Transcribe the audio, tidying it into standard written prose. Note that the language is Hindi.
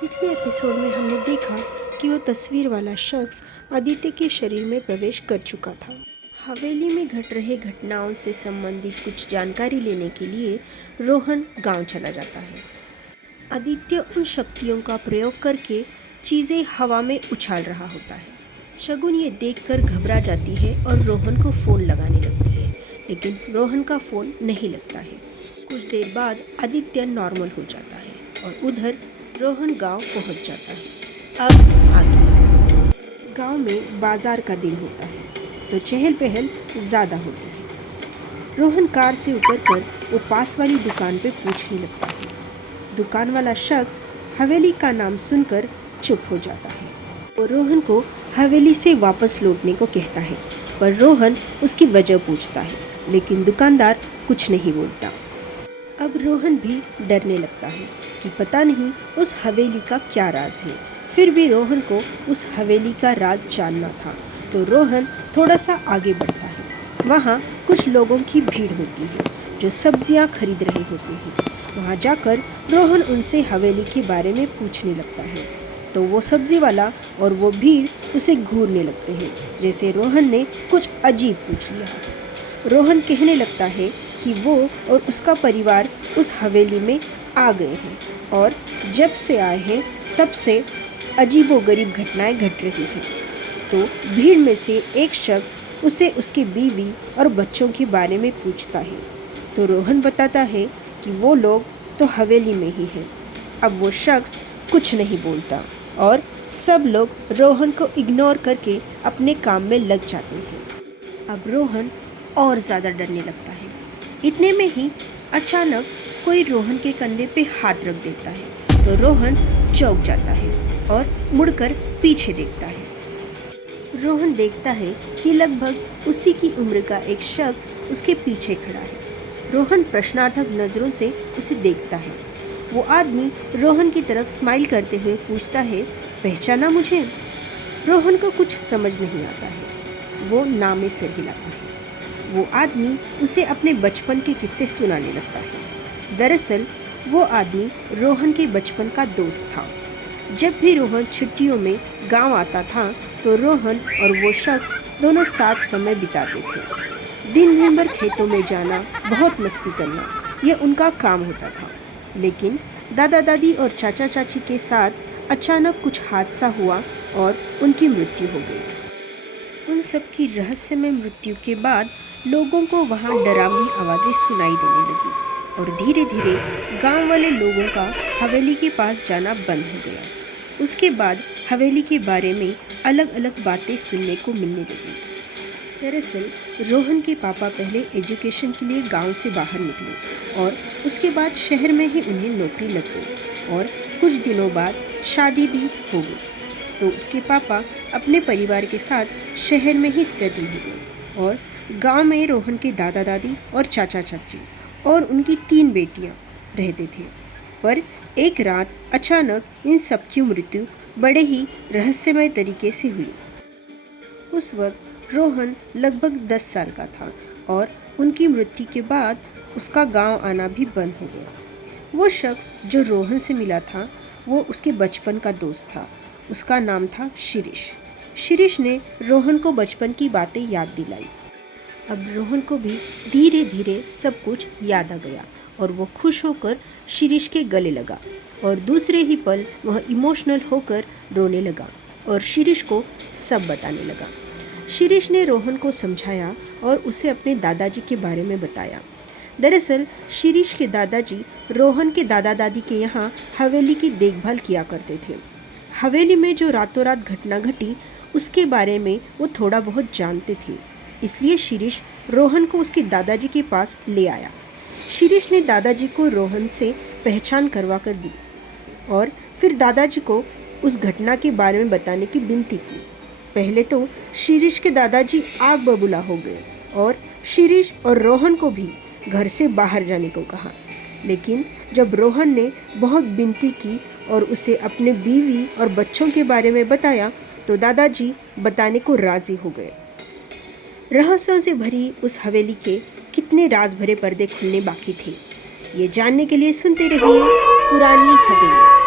पिछले एपिसोड में हमने देखा कि वो तस्वीर वाला शख्स आदित्य के शरीर में प्रवेश कर चुका था। हवेली में घट रहे घटनाओं से संबंधित कुछ जानकारी लेने के लिए रोहन गांव चला जाता है। आदित्य उन शक्तियों का प्रयोग करके चीज़ें हवा में उछाल रहा होता है। शगुन ये देखकर घबरा जाती है और रोहन को फ़ोन लगाने लगती है, लेकिन रोहन का फ़ोन नहीं लगता है। कुछ देर बाद आदित्य नॉर्मल हो जाता है और उधर रोहन गांव पहुंच जाता है। अब आगे गांव में बाजार का दिन होता है तो चहल पहल ज़्यादा होती है। रोहन कार से उतरकर वो पास वाली दुकान पे पूछने लगता है। दुकान वाला शख्स हवेली का नाम सुनकर चुप हो जाता है। वो रोहन को हवेली से वापस लौटने को कहता है, पर रोहन उसकी वजह पूछता है, लेकिन दुकानदार कुछ नहीं बोलता। अब रोहन भी डरने लगता है कि पता नहीं उस हवेली का क्या राज है। फिर भी रोहन को उस हवेली का राज जानना था, तो रोहन थोड़ा सा आगे बढ़ता है। वहाँ कुछ लोगों की भीड़ होती है जो सब्जियाँ खरीद रहे होते हैं। वहाँ जाकर रोहन उनसे हवेली के बारे में पूछने लगता है, तो वो सब्जी वाला और वो भीड़ उसे घूरने लगते हैं, जैसे रोहन ने कुछ अजीब पूछ लिया। रोहन कहने लगता है कि वो और उसका परिवार उस हवेली में आ गए हैं और जब से आए हैं तब से अजीबोगरीब घटनाएं घट रही हैं। तो भीड़ में से एक शख्स उसे उसकी बीवी और बच्चों के बारे में पूछता है, तो रोहन बताता है कि वो लोग तो हवेली में ही हैं। अब वो शख्स कुछ नहीं बोलता और सब लोग रोहन को इग्नोर करके अपने काम में लग जाते हैं। अब रोहन और ज़्यादा डरने लगता है। इतने में ही अचानक कोई रोहन के कंधे पे हाथ रख देता है, तो रोहन चौंक जाता है और मुड़कर पीछे देखता है। रोहन देखता है कि लगभग उसी की उम्र का एक शख्स उसके पीछे खड़ा है। रोहन प्रश्नार्थक नज़रों से उसे देखता है। वो आदमी रोहन की तरफ स्माइल करते हुए पूछता है, पहचाना मुझे? रोहन को कुछ समझ नहीं आता है। वो नामे सिर हिलाता है। वो आदमी उसे अपने बचपन के किस्से सुनाने लगता है। दरअसल वो आदमी रोहन के बचपन का दोस्त था। जब भी रोहन छुट्टियों में गांव आता था तो रोहन और वो शख्स दोनों साथ समय बिताते थे। दिन भर खेतों में जाना, बहुत मस्ती करना, यह उनका काम होता था। लेकिन दादा दादी और चाचा चाची के साथ अचानक कुछ हादसा हुआ और उनकी मृत्यु हो गई। उन सब की रहस्यमय मृत्यु के बाद लोगों को वहाँ डरावनी आवाज़ें सुनाई देने लगी और धीरे धीरे गांव वाले लोगों का हवेली के पास जाना बंद हो गया। उसके बाद हवेली के बारे में अलग अलग बातें सुनने को मिलने लगी। दरअसल रोहन के पापा पहले एजुकेशन के लिए गांव से बाहर निकले और उसके बाद शहर में ही उन्हें नौकरी लग गई और कुछ दिनों बाद शादी भी हो गई। तो उसके पापा अपने परिवार के साथ शहर में ही सेटल हो गए और गांव में रोहन के दादा दादी और चाचा चाची और उनकी 3 बेटियां रहते थे। पर एक रात अचानक इन सब की मृत्यु बड़े ही रहस्यमय तरीके से हुई। उस वक्त रोहन लगभग 10 साल का था और उनकी मृत्यु के बाद उसका गांव आना भी बंद हो गया। वो शख्स जो रोहन से मिला था वो उसके बचपन का दोस्त था। उसका नाम था शिरीष। शिरीष ने रोहन को बचपन की बातें याद दिलाई। अब रोहन को भी धीरे धीरे सब कुछ याद आ गया और वो खुश होकर शिरीष के गले लगा और दूसरे ही पल वह इमोशनल होकर रोने लगा और शिरीष को सब बताने लगा। शिरीष ने रोहन को समझाया और उसे अपने दादाजी के बारे में बताया। दरअसल शिरीष के दादाजी रोहन के दादा दादी के यहाँ हवेली की देखभाल किया करते थे। हवेली में जो रातों रात घटना घटी उसके बारे में वो थोड़ा बहुत जानते थे, इसलिए शिरीष रोहन को उसके दादाजी के पास ले आया। शिरीष ने दादाजी को रोहन से पहचान करवा कर दी और फिर दादाजी को उस घटना के बारे में बताने की विनती की। पहले तो शिरीष के दादाजी आग बबूला हो गए और शिरीष और रोहन को भी घर से बाहर जाने को कहा। लेकिन जब रोहन ने बहुत विनती की और उसे अपने बीवी और बच्चों के बारे में बताया तो दादाजी बताने को राजी हो गए। रहस्यों से भरी उस हवेली के कितने राज भरे पर्दे खुलने बाकी थे, ये जानने के लिए सुनते रहिए पुरानी हवेली।